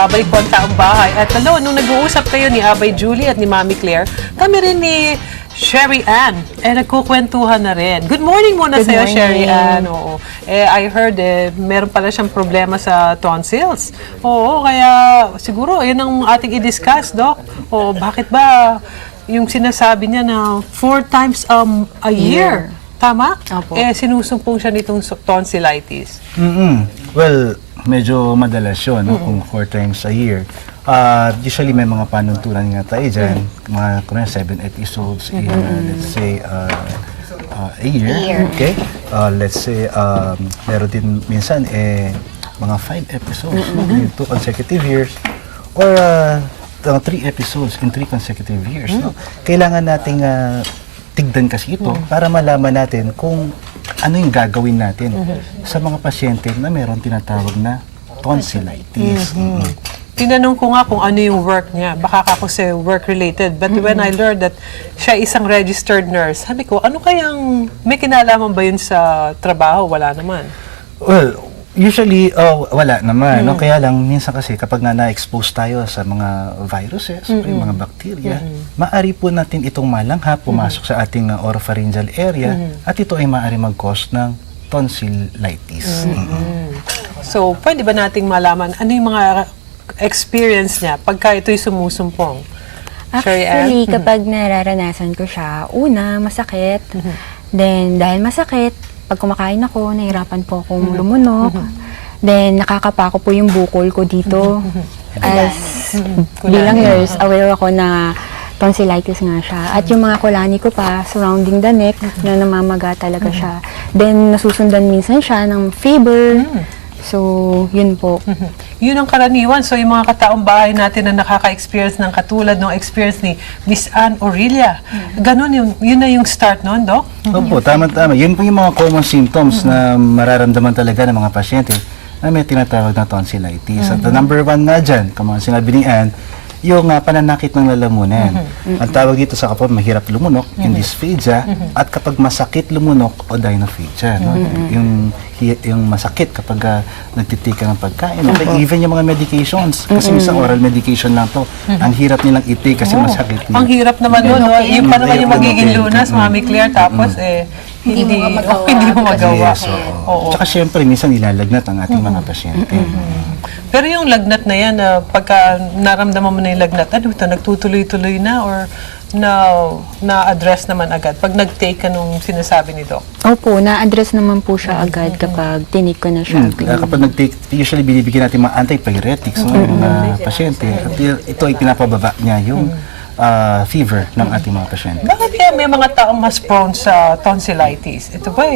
Nagbabalik po ang taong bahay. At nung nag-uusap kayo ni Abay Julie at ni Mami Claire, kami rin ni Sherry Ann, nagkukwentuhan na rin. Good morning muna sa'yo, Sherry Ann. Oo. I heard, meron pala siyang problema sa tonsils. Oo, kaya siguro, yun ang ating i-discuss, Doc. Oo, bakit ba yung sinasabi niya na 4 times a year? Tama? Opo. Sinusumpong siya nitong tonsillitis. Well, medyo madalas yun, no? Kung 4 times a year. Usually may mga panuntunan nga tayo dyan, mga 7 episodes in, let's say, a year. Okay? Let's say, meron din minsan, mga 5 episodes in 2 consecutive years, or 3 episodes in 3 consecutive years. No? Kailangan nating tigdan kasi ito para malaman natin kung ano yung gagawin natin sa mga pasyente na meron tinatawag na tonsillitis. Tinanong ko nga kung ano yung work niya. Baka ako sa work-related. But when I learned that siya isang registered nurse, sabi ko, ano kayang may kinalaman ba yun sa trabaho? Wala naman. Well, usually, wala naman. No? Kaya lang, minsan kasi kapag na-expose tayo sa mga viruses o yung mga bacteria, maaari po natin itong malangha, pumasok sa ating oropharyngeal area, at ito ay maaari mag-cause ng tonsillitis. So, pwede ba nating malaman ano yung mga experience niya pagka ito'y sumusumpong? Actually, kapag nararanasan ko siya, una, masakit. Then, dahil masakit, pag kumakain ako, nahirapan po akong lumunok. Then, nakakapako po yung bukol ko dito. As bilang nurse, aware ako na tonsillitis nga siya. At yung mga kulani ko pa, surrounding the neck, na namamaga talaga siya. Then, nasusundan minsan siya ng fever. So, yun po. Yun ang karaniwan. So, yung mga kataong bahay natin na nakaka-experience ng katulad ng experience ni Miss Ann Aurelia. Ganon, yun na yung start noon, Doc? Opo, tama-tama. Yun po yung mga common symptoms na mararamdaman talaga ng mga pasyente na may tinatawag na tonsillitis. At the number 1 nga dyan, kung mga sinabi ni Ann, yung pananakit ng lalamunan. Ang tawag dito sa kapag mahirap lumunok, yung dysphagia, at kapag masakit lumunok, o dinophagia. No? Yung masakit kapag nagtitika ng pagkain. Okay? Even yung mga medications, kasi minsan oral medication lang to, ang hirap nilang i-take kasi masakit. Ang hirap naman nun, no? Yung pa naman yung magiging lunas, Mami Claire, tapos hindi mo magawa. Yes, oo. Tsaka syempre, minsan nilalagnat ang ating mga pasyente. Pero yung lagnat na yan, pagka naramdaman mo na yung lagnat, ano ito, nagtutuloy-tuloy na or na-address naman agad pag nag-take ka nung sinasabi ni Doc? Opo, na-address naman po siya agad kapag tinik ko na siya. Kapag nag-take, usually binibigyan natin mga antipyretics ng mga pasyente. At ito ay pinapababa niya yung fever ng ating mga pasyente. Bakit kaya may mga taong mas prone sa tonsillitis? Ito ba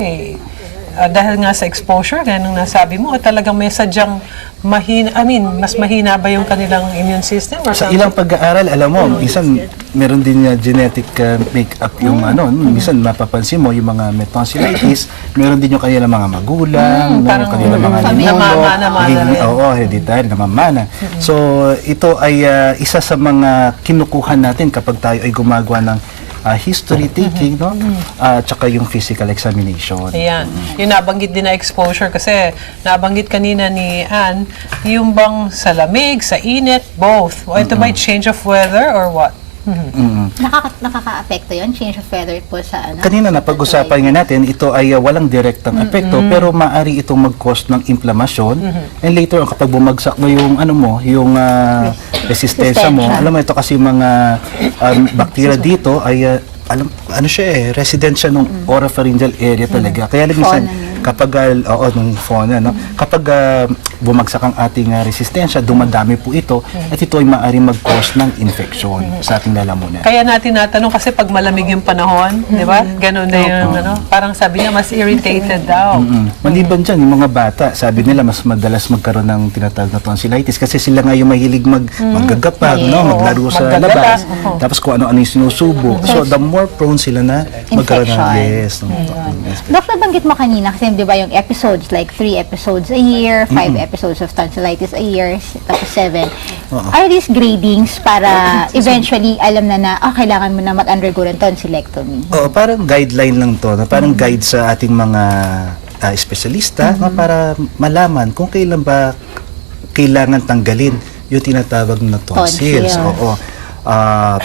dahil nga sa exposure, gaya nung nasabi mo, talagang may sadyang mas mahina ba yung kanilang immune system? Or sa ilang pag-aaral, alam mo, minsan meron din genetic make-up yung minsan mapapansin mo yung mga may tonsillitis, meron din yung kanilang mga magulang, yung kanilang mga ninuno, hereditary, namamana. So, ito ay isa sa mga kinukuhan natin kapag tayo ay gumagawa ng history taking, no? Tsaka yung physical examination. Ayan. Yung nabanggit din na exposure kasi nabanggit kanina ni Ann, yung bang sa lamig, sa init, both. Ito ba change of weather or what? Nakaka-apekto yun? Change of weather po sa ano? Kanina na pag-usapan nga natin, ito ay walang direktang apekto, pero maaari itong mag-cause ng inflammation. And later, kapag bumagsak mo yung yung resistensya mo, alam mo ito kasi mga bacteria dito ay resident siya ng oropharyngeal area talaga. Kaya minsan, kapag, ng fauna, no? Kapag bumagsak ang ating resistensya, dumadami po ito, at ito ay maaaring mag-cause ng infection sa ating lalamunan. Kaya natin natanong kasi pag malamig yung panahon, di ba? Ganun na yung, parang sabi niya, mas irritated daw. Maliban dyan, yung mga bata, sabi nila, mas madalas magkaroon ng tinatawag na tonsillitis kasi sila nga yung mahilig maggagapag, maglaro sa labas, tapos kung ano-ano yung sinusubo. So, the more prone sila na magkaroon ng Dok, nabanggit mo kanina kasi di ba yung episodes, like 3 episodes a year, 5 episodes of tonsillitis a year, tapos 7. Are these gradings para eventually alam na kailangan mo na mag-undergo ng tonsillectomy? Parang guideline lang to, parang guide sa ating mga espesyalista para malaman kung kailan ba kailangan tanggalin yung tinatawag na tonsils. Tonsils. Oo.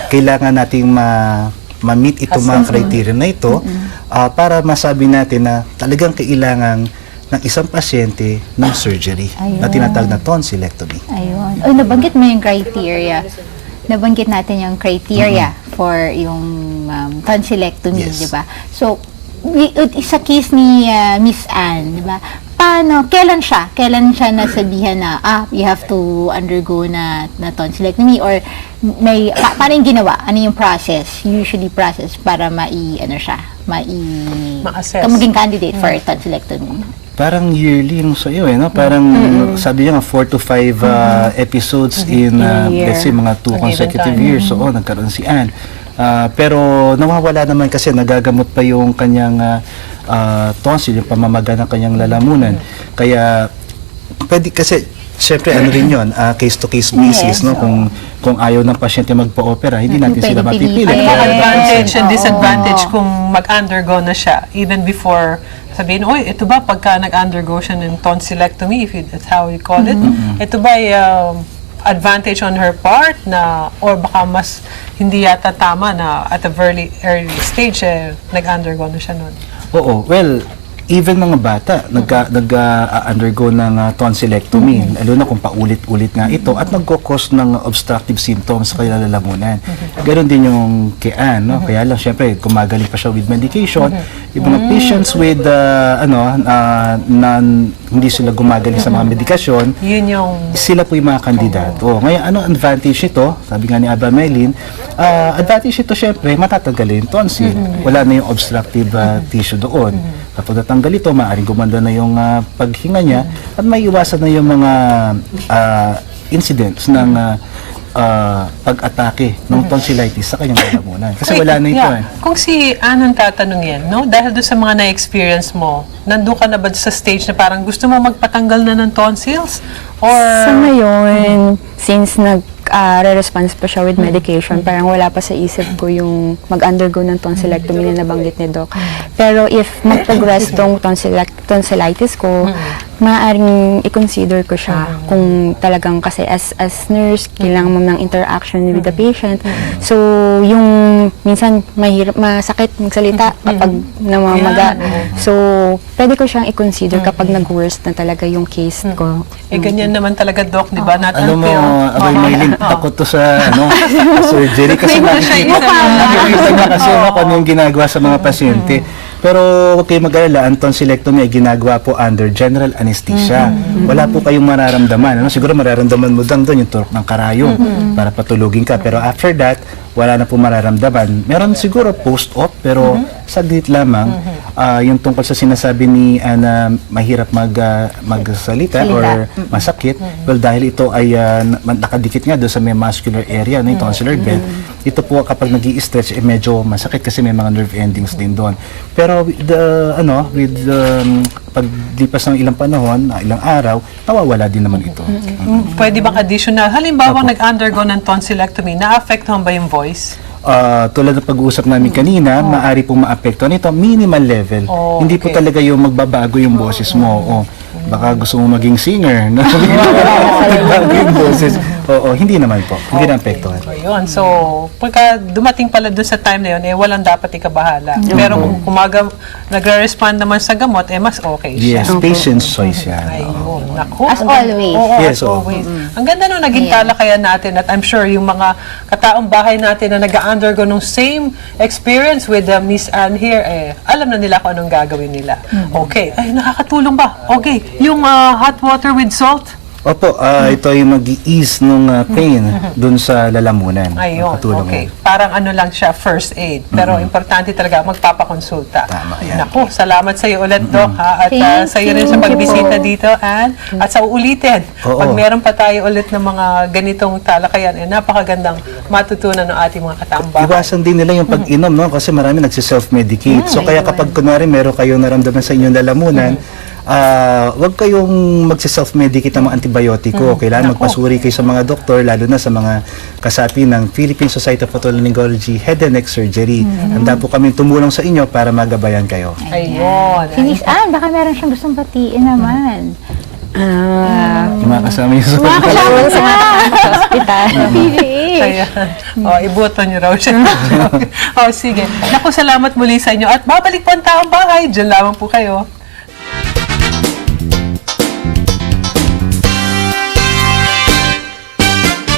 Kailangan nating ma-meet itong mga criteria na ito para masabi natin na talagang kailangan ng isang pasyente ng surgery na tinatawag na tonsillectomy. Ayun. Ay, nabanggit mo yung criteria. Nabanggit natin yung criteria for yung tonsillectomy, Yes. di ba? So, sa case ni Miss Anne, di ba? Kailan siya nasabihan na, you have to undergo na tonsillectomy or paano yung ginawa? Ano yung process? Usually process para Ma-assess. maging candidate for tonsillectomy. Parang yearly yung sa iyo no? Parang sabi niya nga 4 to 5 episodes in let's say mga 2 Ang consecutive given time. years. Oo, nagkaroon si Anne. Pero nawawala naman kasi nagagamot pa yung kanyang tonsil, yung pamamaga ng kanyang lalamunan. Kaya pwede kasi syempre ano rin yun, case to case basis, Yes, no? Kung ayaw ng pasyente magpa-opera, hindi natin sila Pwede mapipilit. pilitin. May advantage and Oo. disadvantage kung mag-undergo na siya even before sabihin, oy, ito ba pagka nag-undergo siya ng tonsillectomy, if that's how you call it, ito ba ay advantage on her part na, or baka mas hindi yata tama na at a very early stage nag-undergo na siya nun? Oo, well, even mga bata nag-undergo ng tonsillectomy, lalo na kung paulit-ulit nga ito at nagko-cause ng obstructive symptoms sa kanilang lalamunan. Ganon din yung kay Anne, no? Kaya lang syempre gumagaling pa siya with medication. Yung mga patients with hindi sila gumagaling sa mga medikasyon, Yun yung sila po yung mga kandidato. Ngayon, ano advantage ito? Sabi nga ni Aba Maylin, advantage ito syempre, matatagal yung tonsil. Wala na yung obstructive tissue doon. Kapag natanggal ito, maaaring gumanda na yung paghinga niya at may iwasan na yung mga incidents ng pag-atake ng tonsillitis sa kanyang lalamunan. Kasi wala na ito. Kung si Ann ang tatanungin, no? Dahil doon sa mga na-experience mo, nandun ka na ba sa stage na parang gusto mo magpatanggal na ng tonsils? Or Sa ngayon, since re-response pa siya with medication, parang wala pa sa isip ko yung mag-undergo ng tonsillectomy na nabanggit ni Doc. Pero if mag-progress tong tonsillitis ko, maaaring i-consider ko siya kung talagang kasi as nurse, kailangan mo ng interaction with the patient. So, yung minsan masakit magsalita kapag namamaga. So, pwede ko siyang i-consider kapag nag-worst na talaga yung case ko. ganyan naman talaga, Doc, di ba? Not Alam mo, until... Abay Maylin, takot to sa surgery kasi May siya nakikita niya kasi kung ano yung ginagawa sa mga pasyente. Pero huwag kayong mag-alala, ang tonsillectomy ay ginagawa po under general anesthesia. Wala po kayong mararamdaman. Siguro mararamdaman mo lang doon yung turok ng karayom para patulugin ka. Pero after that, wala na po mararamdaman. Meron siguro post-op, pero saglit lamang. Yung tungkol sa sinasabi ni Ana, mahirap magsalita or masakit. Well, dahil ito ay nakadikit nga doon sa may muscular area, yung tonsillar bed. Ito po kapag nag-i-stretch, medyo masakit kasi may mga nerve endings din doon. Pero with paglipas ng ilang panahon, ilang araw, nawawala din naman ito. Pwede bang additional? Halimbawa, nag-undergo ng tonsillectomy, na-affectuhan ba yung voice? Tulad ng pag-uusap namin kanina, maaari pong maapektuhan ito, minimal level. Hindi po talaga yung magbabago yung boses mo. Baka gusto mo maging singer. Magbago yung boses. Hindi naman po. Hindi na-apektuhan. Ayun. So, pagka dumating pala doon sa time na yun, walang dapat ikabahala. Pero kung nagre-respond naman sa gamot, mas okay siya. Yes, patient's choice yan. Ayun. Naku. As always. Oo, Yes, as always. Ang ganda nung naging talakayan natin at I'm sure yung mga kataong bahay natin na nag-undergo nung same experience with Miss Anne here, alam na nila kung anong gagawin nila. Okay. Ay, nakakatulong ba? Okay. Yung hot water with salt? Opo, ito yung mag-ease ng pain dun sa lalamunan. Ayun, Nakatulong okay. yan. Parang ano lang siya, first aid. Pero importante talaga, magpapakonsulta. Tama yan. Naku, salamat sa iyo ulit, Doc. At Thank sa iyo rin sa you. pagbisita dito, Anne. At sa uulitin, Oo. pag meron pa tayo ulit ng mga ganitong talakayan, napakagandang matutunan ng ating mga katambahan. Iwasan din nila yung pag-inom, no? Kasi marami nagsi-self-medicate. So kaya kapag kunwari meron kayong naramdaman sa inyong lalamunan, wag kayong magsi-self-medicate ng mga antibiotiko. Kailangan magpasuri kayo sa mga doktor, lalo na sa mga kasapi ng Philippine Society of Otolaryngology Head and Neck Surgery. Handa po kami tumulong sa inyo para magabayan kayo. Ayun. Si Miss Anne, baka meron siyang gustong batiin naman. Yung mga kasama yung sa Kasama sa hospital. PGH. Ayan. Iboto niyo raw siya. Sige. Naku, salamat muli sa inyo. At babalik po ang taong bahay. Diyan lamang po kayo.